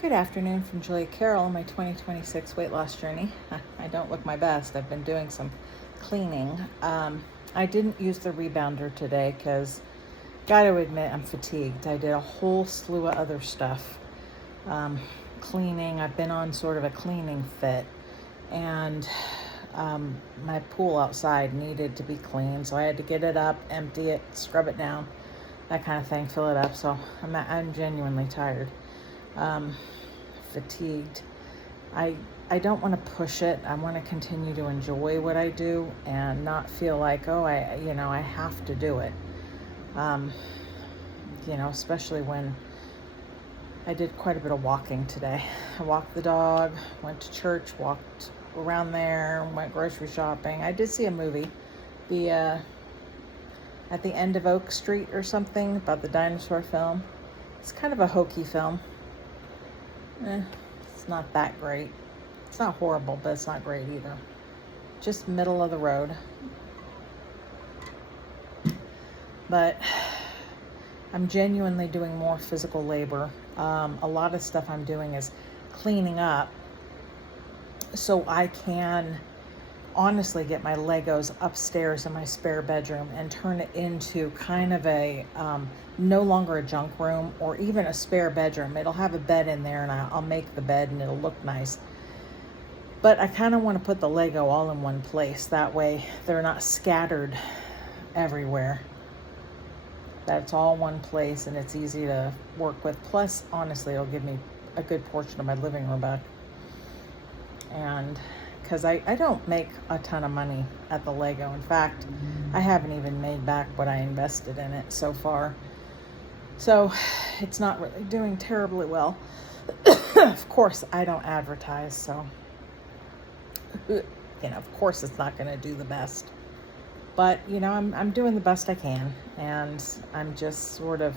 Good afternoon from Julia Carroll on my 2026 weight loss journey. I don't look my best. I've been doing some cleaning. I didn't use the rebounder today because, gotta admit, I'm fatigued. I did a whole slew of other stuff. Cleaning, I've been on sort of a cleaning fit, and my pool outside needed to be cleaned, so I had to get it up, empty it, scrub it down, that kind of thing, fill it up. So I'm genuinely tired. Fatigued. I don't want to push it. I want to continue to enjoy what I do and not feel like, oh, I have to do it. Especially when I did quite a bit of walking today. I walked the dog, went to church, walked around there, went grocery shopping. I did see a movie, at the end of Oak Street or something, about the dinosaur film. It's kind of a hokey film. It's not that great. It's not horrible, but it's not great either. Just middle of the road. But I'm genuinely doing more physical labor. A lot of stuff I'm doing is cleaning up so I can honestly get my Legos upstairs in my spare bedroom and turn it into kind of a no longer a junk room or even a spare bedroom. It'll have a bed in there, and I'll make the bed and it'll look nice. But I kind of want to put the Lego all in one place. That way they're not scattered everywhere. That's all one place and it's easy to work with. Plus, honestly, it'll give me a good portion of my living room back. And because I don't make a ton of money at the Lego. In fact, I haven't even made back what I invested in it so far. So it's not really doing terribly well. Of course, I don't advertise, so, of course it's not going to do the best. But, I'm doing the best I can, and I'm just sort of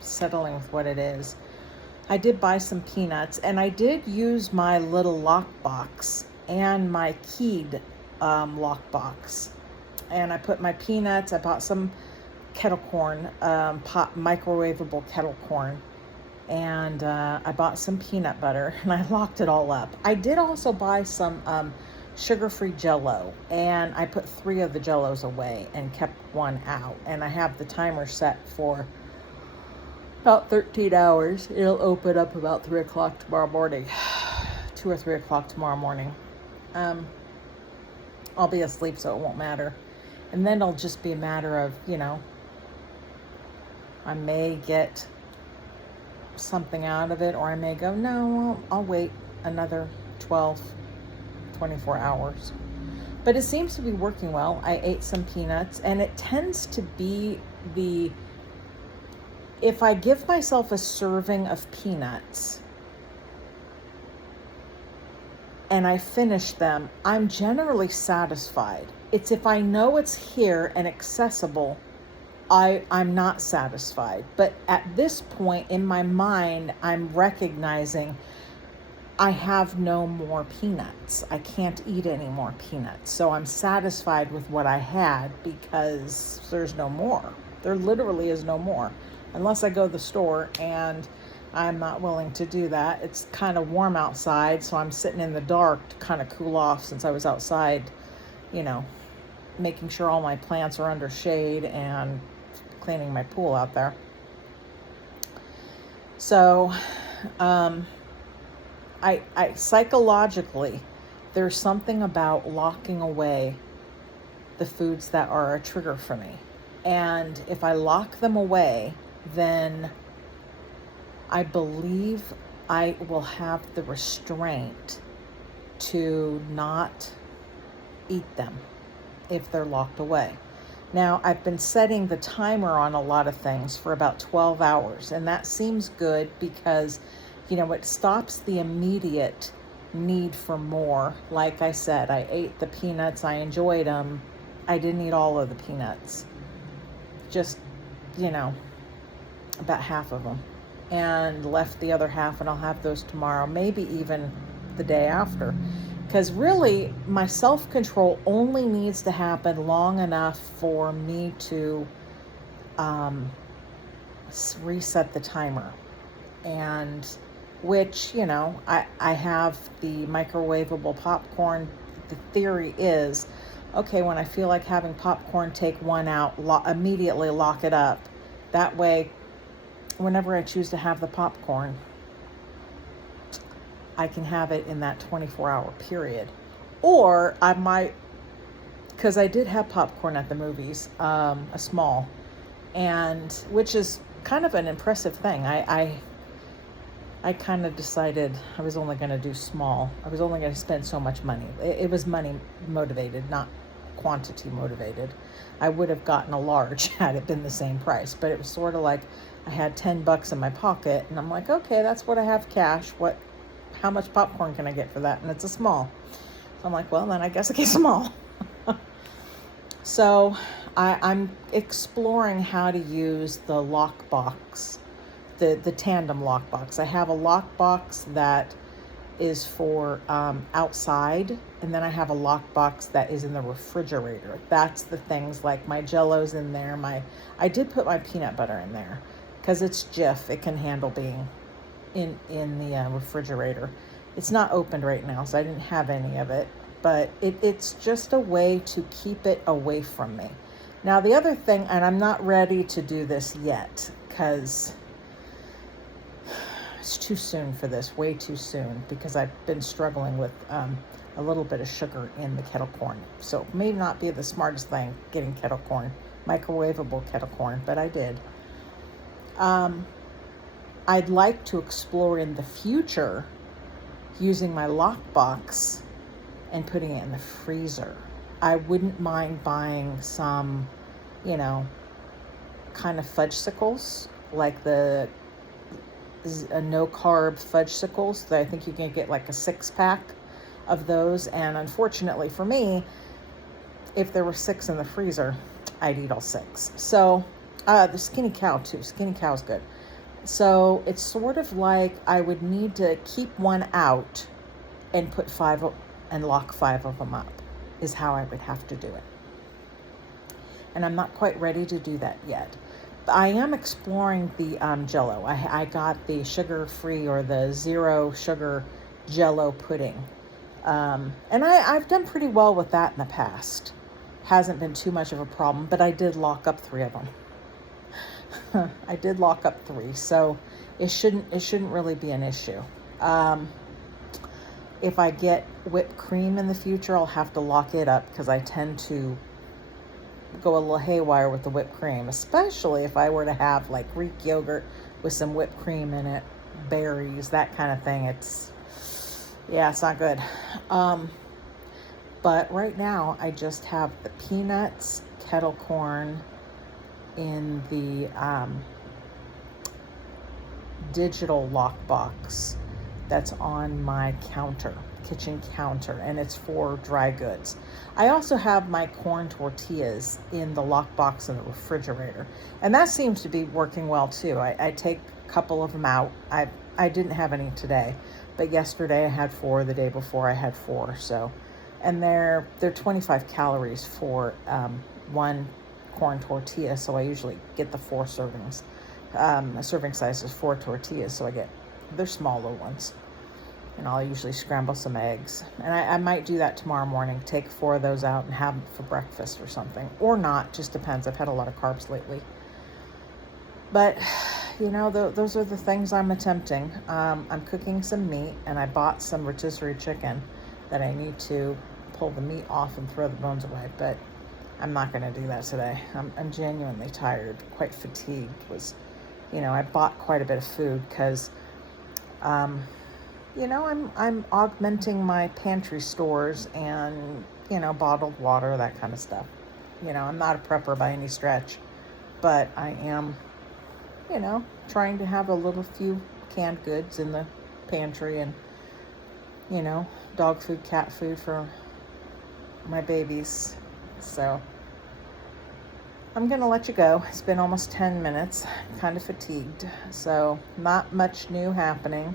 settling with what it is. I did buy some peanuts, and I did use my little lockbox and my keyed lockbox. And I put my peanuts, I bought some kettle corn, microwavable kettle corn, and I bought some peanut butter, and I locked it all up. I did also buy some sugar-free Jell-O, and I put 3 of the Jell-Os away and kept one out, and I have the timer set for about 13 hours. It'll open up about 3 o'clock tomorrow morning. 2 or 3 o'clock tomorrow morning. I'll be asleep, so it won't matter. And then it'll just be a matter of, I may get something out of it, or I may go, no, I'll wait another 12, 24 hours. But it seems to be working well. I ate some peanuts, and it tends to be if I give myself a serving of peanuts and I finish them, I'm generally satisfied. It's if I know it's here and accessible, I'm not satisfied. But at this point in my mind, I'm recognizing I have no more peanuts. I can't eat any more peanuts. So I'm satisfied with what I had because there's no more. There literally is no more. Unless I go to the store, and I'm not willing to do that. It's kind of warm outside, so I'm sitting in the dark to kind of cool off since I was outside, making sure all my plants are under shade and cleaning my pool out there. So, I psychologically, there's something about locking away the foods that are a trigger for me. And if I lock them away, then I believe I will have the restraint to not eat them if they're locked away. Now, I've been setting the timer on a lot of things for about 12 hours, and that seems good because, it stops the immediate need for more. Like I said, I ate the peanuts, I enjoyed them. I didn't eat all of the peanuts. Just, about half of them, and left the other half, and I'll have those tomorrow, maybe even the day after. Because really, my self-control only needs to happen long enough for me to reset the timer. And which, I have the microwavable popcorn. The theory is, okay, when I feel like having popcorn, take one out, immediately lock it up. That way, whenever I choose to have the popcorn, I can have it in that 24-hour period. Or I might, because I did have popcorn at the movies, a small, and which is kind of an impressive thing. I kind of decided I was only going to do small. I was only going to spend so much money. It was money motivated, not quantity motivated. I would have gotten a large had it been the same price, but it was sort of like I had $10 in my pocket, and I'm like, okay, that's what I have cash. How much popcorn can I get for that? And it's a small. So I'm like, well, then I guess I get small. So I'm exploring how to use the lockbox, the tandem lockbox. I have a lockbox that is for outside, and then I have a lockbox that is in the refrigerator. That's the things like my Jell-O's in there. I did put my peanut butter in there because it's Jif. It can handle being in the refrigerator. It's not opened right now, so I didn't have any of it. But it's just a way to keep it away from me. Now, the other thing, and I'm not ready to do this yet because it's too soon for this, way too soon, because I've been struggling with a little bit of sugar in the kettle corn. So it may not be the smartest thing getting kettle corn, microwavable kettle corn, but I did. I'd like to explore in the future using my lockbox and putting it in the freezer. I wouldn't mind buying some, kind of fudgesicles, like the no-carb fudgesicles. I think you can get like a 6-pack of those. And unfortunately for me, if there were 6 in the freezer, I'd eat all 6. So the Skinny Cow too. Skinny Cow's good. So it's sort of like I would need to keep one out and put 5 and lock 5 of them up is how I would have to do it. And I'm not quite ready to do that yet. But I am exploring the Jell-O. I got the sugar-free or the zero sugar Jell-O pudding. And I've done pretty well with that in the past. Hasn't been too much of a problem, but I did lock up 3 of them. I did lock up 3, so it shouldn't really be an issue. If I get whipped cream in the future, I'll have to lock it up because I tend to go a little haywire with the whipped cream, especially if I were to have like Greek yogurt with some whipped cream in it, berries, that kind of thing. It's not good. But right now I just have the peanuts, kettle corn in the digital lockbox that's on my kitchen counter, and it's for dry goods. I also have my corn tortillas in the lockbox in the refrigerator, and that seems to be working well too. I take a couple of them out. I didn't have any today, but yesterday I had 4, the day before I had 4. So, and they're 25 calories for one corn tortilla, so I usually get the 4 servings. A serving size is 4 tortillas, so they're small little ones. And I'll usually scramble some eggs. And I might do that tomorrow morning, take 4 of those out and have them for breakfast or something. Or not, just depends. I've had a lot of carbs lately. But, those are the things I'm attempting. I'm cooking some meat, and I bought some rotisserie chicken that I need to pull the meat off and throw the bones away. But I'm not going to do that today. I'm genuinely tired, quite fatigued. I bought quite a bit of food because, I'm augmenting my pantry stores and, bottled water, that kind of stuff. I'm not a prepper by any stretch, but I am, trying to have a few canned goods in the pantry and, dog food, cat food for my babies. So I'm going to let you go. It's been almost 10 minutes. I'm kind of fatigued. So not much new happening.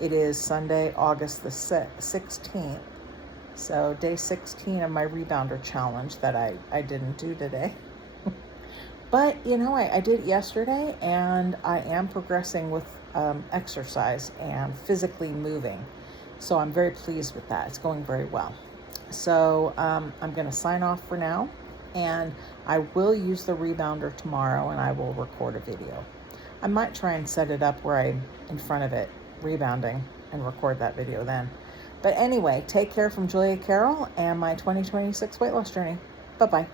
It is Sunday, August the 16th. So day 16 of my Rebounder challenge that I didn't do today. But, I did it yesterday, and I am progressing with exercise and physically moving. So I'm very pleased with that. It's going very well. So I'm going to sign off for now, and I will use the rebounder tomorrow, and I will record a video. I might try and set it up where I'm in front of it rebounding and record that video then. But anyway, take care from Julia Carroll and my 2026 weight loss journey. Bye-bye.